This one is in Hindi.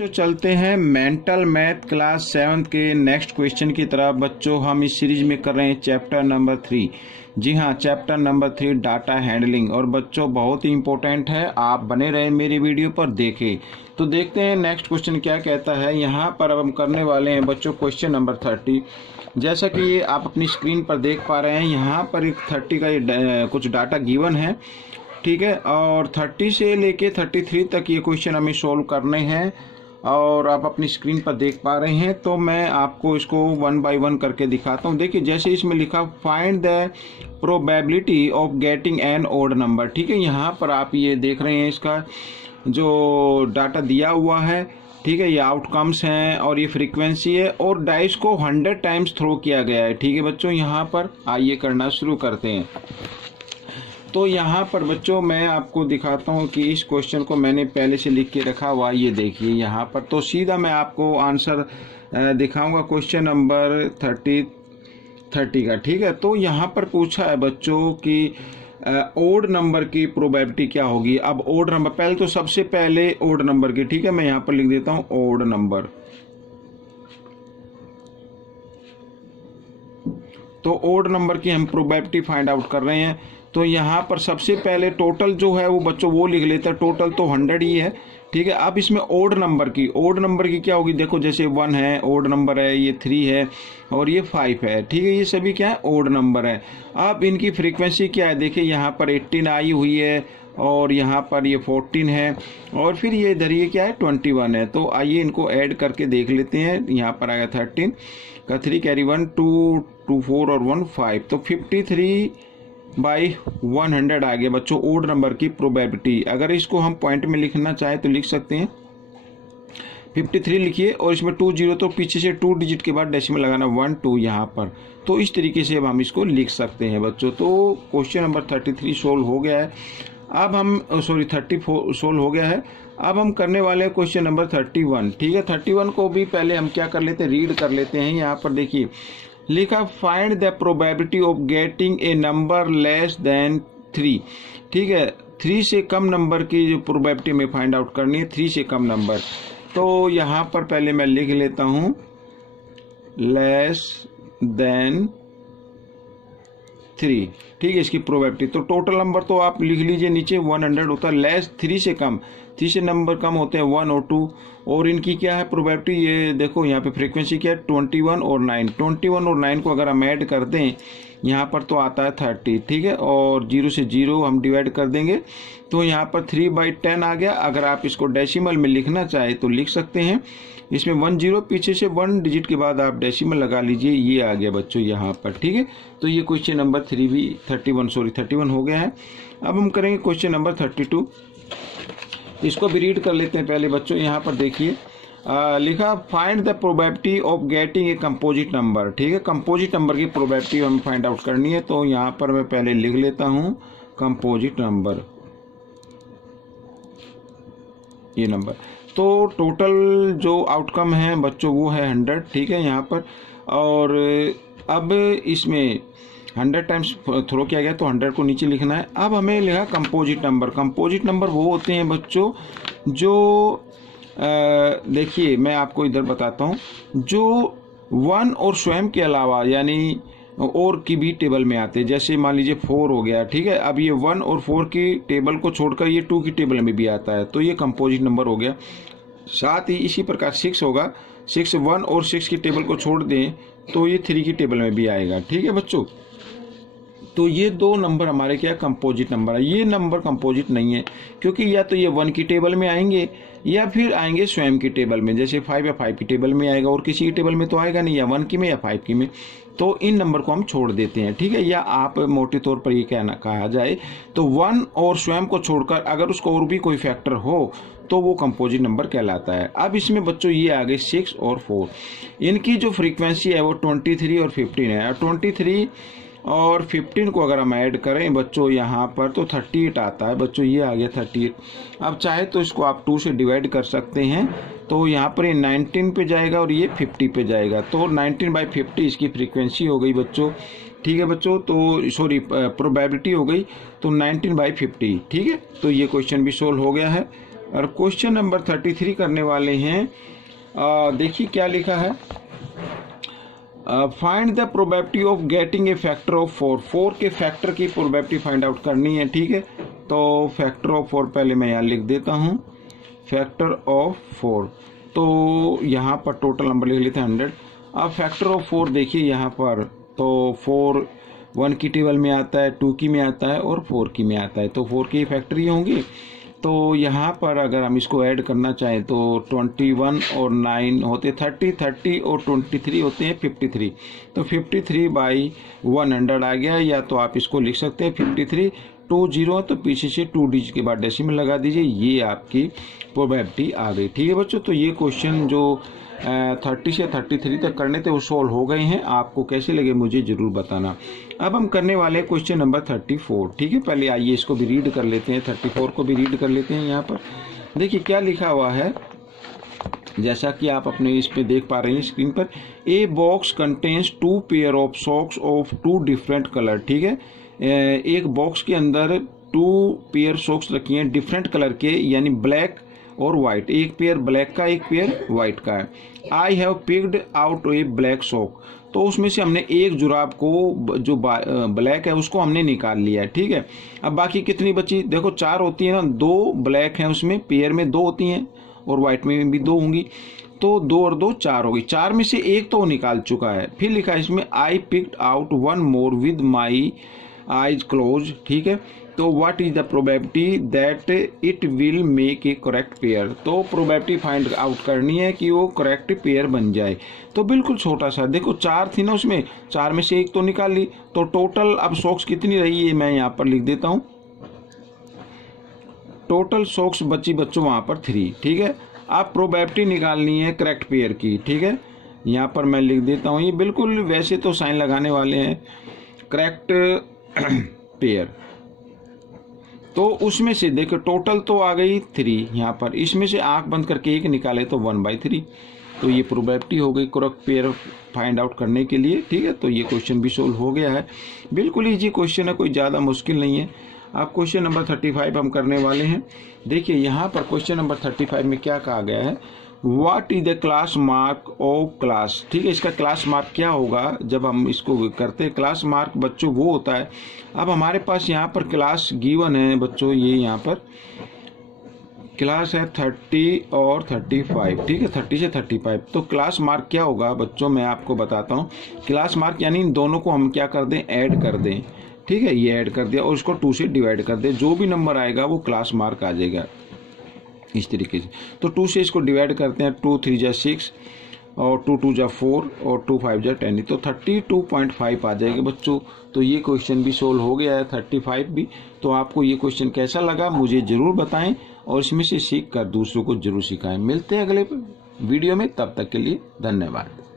बच्चों चलते हैं मेंटल मैथ क्लास 7 के नेक्स्ट क्वेश्चन की तरफ। बच्चों हम इस सीरीज में कर रहे हैं चैप्टर नंबर 3। जी हाँ, चैप्टर नंबर 3 डाटा हैंडलिंग। और बच्चों बहुत ही इंपॉर्टेंट है, आप बने रहे मेरी वीडियो पर देखें। तो देखते हैं नेक्स्ट क्वेश्चन क्या कहता है। यहाँ पर अब हम करने वाले हैं बच्चों क्वेश्चन नंबर 30। जैसा कि ये आप अपनी स्क्रीन पर देख पा रहे हैं, यहाँ पर एक 30 का कुछ डाटा गिवन है, ठीक है। और 30 से लेके 33 तक ये क्वेश्चन हमें सोल्व करने हैं और आप अपनी स्क्रीन पर देख पा रहे हैं। तो मैं आपको इसको 1 बाय 1 करके दिखाता हूँ। देखिए जैसे इसमें लिखा find the probability of getting an odd number, ठीक है। यहाँ पर आप ये देख रहे हैं इसका जो डाटा दिया हुआ है, ठीक है। ये आउटकम्स हैं और ये फ्रीक्वेंसी है और डाइस को 100 टाइम्स थ्रो किया गया है, ठीक है बच्चों। यहाँ पर आइए करना शुरू करते हैं। तो यहाँ पर बच्चों मैं आपको दिखाता हूँ कि इस क्वेश्चन को मैंने पहले से लिख के रखा हुआ, ये देखिए यहाँ पर। तो सीधा मैं आपको आंसर दिखाऊंगा क्वेश्चन नंबर 30 का, ठीक है। तो यहाँ पर पूछा है बच्चों कि ओड नंबर की प्रोबेबिलिटी क्या होगी। अब ओड नंबर पहले तो सबसे पहले ओड नंबर की, ठीक है, मैं यहाँ पर लिख देता हूँ ओड नंबर। तो ओड नंबर की हम प्रोबेबिलिटी फाइंड आउट कर रहे हैं। तो यहाँ पर सबसे पहले टोटल जो है वो बच्चों वो लिख लेते हैं। टोटल तो 100 ही है, ठीक है। अब इसमें ओड नंबर की क्या होगी, देखो जैसे 1 है ओड नंबर है, ये 3 है और ये 5 है, ठीक है। ये सभी क्या है, ओड नंबर है। अब इनकी फ्रीक्वेंसी क्या है, देखिए यहाँ पर 18 आई हुई है और यहाँ पर ये 14 है और फिर ये इधर ये क्या है 21 है। तो आइए इनको ऐड करके देख लेते हैं। यहाँ पर आएगा 13 का 3 कैरी 1 2 4 और 1 5, तो 53/100 आ गया बच्चों ओड नंबर की प्रोबेबिलिटी। अगर इसको हम पॉइंट में लिखना चाहे तो लिख सकते हैं 53 लिखिए और इसमें 2 0, तो पीछे से 2 डिजिट के बाद डेसिमल लगाना 1 2 यहाँ पर। तो इस तरीके से अब हम इसको लिख सकते हैं बच्चों। तो क्वेश्चन नंबर 33 सोल्व हो गया है। अब हम 34 सोल्व हो गया है। अब हम करने वाले हैं क्वेश्चन नंबर 31, ठीक है। 31 को भी पहले हम क्या कर लेते हैं, रीड कर लेते हैं। यहाँ पर देखिए लिखा find the probability of getting a number less than 3, ठीक है। 3 से कम नंबर की जो प्रोबेबिलिटी में फाइंड आउट करनी है, 3 से कम नंबर। तो यहाँ पर पहले मैं लिख लेता हूँ लेस देन 3, ठीक है, इसकी प्रोबेबिलिटी। तो टोटल नंबर तो आप लिख लीजिए नीचे 100 होता है, लेस 3 से कम, 3 से नंबर कम होते हैं 1 और 2। और इनकी क्या है प्रोबेबिलिटी, ये देखो यहाँ पे फ्रीक्वेंसी क्या है 21 और 9। 21 और 9 को अगर हम ऐड कर दें यहाँ पर तो आता है 30, ठीक है। और 0 से 0 हम डिवाइड कर देंगे तो यहाँ पर 3/10 आ गया। अगर आप इसको डेसिमल में लिखना चाहे तो लिख सकते हैं। इसमें 1 0 पीछे से 1 डिजिट के बाद आप डेसिमल लगा लीजिए, ये आ गया बच्चों यहाँ पर, ठीक है। तो ये क्वेश्चन नंबर 31 हो गया है। अब हम करेंगे क्वेश्चन नंबर 32। इसको भी रीड कर लेते हैं पहले बच्चों। यहाँ पर देखिए लिखा find the probability of getting a composite number, ठीक है। कंपोजिट नंबर की प्रोबेबिलिटी हमें फाइंड आउट करनी है। तो यहाँ पर मैं पहले लिख लेता हूँ कंपोजिट नंबर, ये नंबर। तो टोटल जो आउटकम है बच्चों वो है 100, ठीक है यहाँ पर। और अब इसमें 100 टाइम्स थ्रो किया गया तो 100 को नीचे लिखना है। अब हमें लिखा कंपोजिट नंबर। कंपोजिट नंबर वो होते हैं बच्चों जो देखिए मैं आपको इधर बताता हूँ, जो 1 और स्वयं के अलावा यानी और की भी टेबल में आते हैं। जैसे मान लीजिए 4 हो गया, ठीक है। अब ये 1 और 4 की टेबल को छोड़कर ये 2 की टेबल में भी आता है, तो ये कंपोजिट नंबर हो गया। साथ ही इसी प्रकार 6 होगा, 6 1 और 6 की टेबल को छोड़ दें तो ये 3 की टेबल में भी आएगा, ठीक है बच्चों। तो ये 2 नंबर हमारे क्या कंपोजिट नंबर है। ये नंबर कंपोजिट नहीं है क्योंकि या तो ये 1 की टेबल में आएंगे या फिर आएंगे स्वयं की टेबल में, जैसे 5 या 5 की टेबल में आएगा और किसी की टेबल में तो आएगा नहीं, या 1 की में या 5 की में। तो इन नंबर को हम छोड़ देते हैं, ठीक है। या आप मोटे तौर पर ये कहना कहा जाए तो 1 और स्वयं को छोड़कर अगर उसको और भी कोई फैक्टर हो तो वो कंपोजिट नंबर कहलाता है। अब इसमें बच्चों ये आ गए 6 और 4, इनकी जो फ्रीक्वेंसी है वो 23 और 15 है। 23 और 15 को अगर हम ऐड करें बच्चों यहाँ पर तो 38 आता है बच्चों, ये आ गया 38। अब चाहे तो इसको आप 2 से डिवाइड कर सकते हैं, तो यहाँ पर ये 19 पे जाएगा और ये 50 पे जाएगा। तो 19/50 इसकी फ्रीक्वेंसी हो गई बच्चों, ठीक है बच्चों। तो सॉरी प्रोबेबिलिटी हो गई, तो 19/50, ठीक है। तो ये क्वेश्चन भी सोल्व हो गया है। और क्वेश्चन नंबर 33 करने वाले हैं। देखिए क्या लिखा है, find the probability of getting a factor of 4 के फैक्टर की प्रोबेबिलिटी फाइंड आउट करनी है। ठीक है, तो फैक्टर ऑफ 4 पहले मैं यहाँ लिख देता हूँ, फैक्टर ऑफ 4। तो यहाँ पर टोटल नंबर लिख लेते हैं 100। अब फैक्टर ऑफ 4 देखिए यहाँ पर, तो 4 1 की टेबल में आता है, 2 की में आता है और 4 की में आता है, तो 4 की फैक्टर ही होंगी। तो यहाँ पर अगर हम इसको ऐड करना चाहें तो 21 और 9 होते 30 और 23 होते हैं 53। तो 53/100 आ गया, या तो आप इसको लिख सकते हैं 53 2 0, तो पीछे से 2 डिजिट के बाद डेसिमल लगा दीजिए, ये आपकी प्रोबेबिलिटी आ गई। ठीक है बच्चों, तो ये क्वेश्चन जो 30 से 33 तक करने थे वो सॉल्व हो गए हैं। आपको कैसे लगे मुझे ज़रूर बताना। अब हम करने वाले हैं क्वेश्चन नंबर 34। ठीक है, पहले आइए इसको भी रीड कर लेते हैं, 34 को भी रीड कर लेते हैं। यहाँ पर देखिए क्या लिखा हुआ है, जैसा कि आप अपने इस पे देख पा रहे हैं स्क्रीन पर, a box contains 2 pair of socks of 2 different colour. ठीक है, एक बॉक्स के अंदर 2 पेयर सॉक्स रखी हैं डिफरेंट कलर के, यानी ब्लैक और वाइट, एक पेयर ब्लैक का एक पेयर वाइट का है। I have picked out a black sock, तो उसमें से हमने एक जुराब को जो ब्लैक है उसको हमने निकाल लिया है। ठीक है, अब बाकी कितनी बची, देखो 4 होती है ना, 2 ब्लैक हैं उसमें, पेयर में 2 होती हैं और वाइट में भी 2 होंगी, तो 2 और 2 4 होगी। 4 में से एक तो निकाल चुका है। फिर लिखा है इसमें I picked out 1 more with my eyes close. ठीक है, तो what is the probability that it will make A correct pair. तो प्रोबेबिलिटी फाइंड आउट करनी है कि वो करेक्ट पेयर बन जाए। तो बिल्कुल छोटा सा, देखो 4 थी ना उसमें, 4 में से एक तो निकाल ली, तो टोटल अब सॉक्स कितनी रही है मैं यहाँ पर लिख देता हूँ, टोटल सॉक्स बची बच्चों वहाँ पर 3। ठीक है, अब प्रोबेबिलिटी निकालनी है करेक्ट पेयर की। ठीक है, यहाँ पर मैं लिख देता हूँ, ये बिल्कुल वैसे तो साइन लगाने वाले हैं, करेक्ट पेयर। तो उसमें से देखो टोटल तो आ गई 3 यहाँ पर, इसमें से आंख बंद करके एक निकाले तो 1/3। तो ये प्रोबेबिलिटी हो गई करेक्ट पेयर फाइंड आउट करने के लिए। ठीक है, तो ये क्वेश्चन भी सोल्व हो गया है। बिल्कुल ईजी क्वेश्चन है, कोई ज़्यादा मुश्किल नहीं है। अब क्वेश्चन नंबर 35 हम करने वाले हैं। देखिए यहाँ पर क्वेश्चन नंबर 35 में क्या कहा गया है, what is the class mark of class. ठीक है, इसका क्लास मार्क क्या होगा जब हम इसको करते हैं। क्लास मार्क बच्चों वो होता है, अब हमारे पास यहाँ पर क्लास गिवन है बच्चों, ये यहाँ पर क्लास है 30 और 35। ठीक है, 30 से 35। तो क्लास मार्क क्या होगा बच्चों, मैं आपको बताता हूँ। क्लास मार्क यानी इन दोनों को हम क्या कर दें, ऐड कर दें। ठीक है, ये ऐड कर दिया और इसको 2 से डिवाइड कर दें, जो भी नंबर आएगा वो क्लास मार्क आ जाएगा इस तरीके से। तो 2 से इसको डिवाइड करते हैं, 2 3 जा 6 और 2 2 जा 4 और 2 5 जा 10, तो 32.5 आ जाएगा बच्चों। तो ये क्वेश्चन भी सोल्व हो गया है, 35 भी। तो आपको ये क्वेश्चन कैसा लगा मुझे ज़रूर बताएं और इसमें से सीख कर दूसरों को जरूर सिखाएं। मिलते हैं अगले वीडियो में, तब तक के लिए धन्यवाद।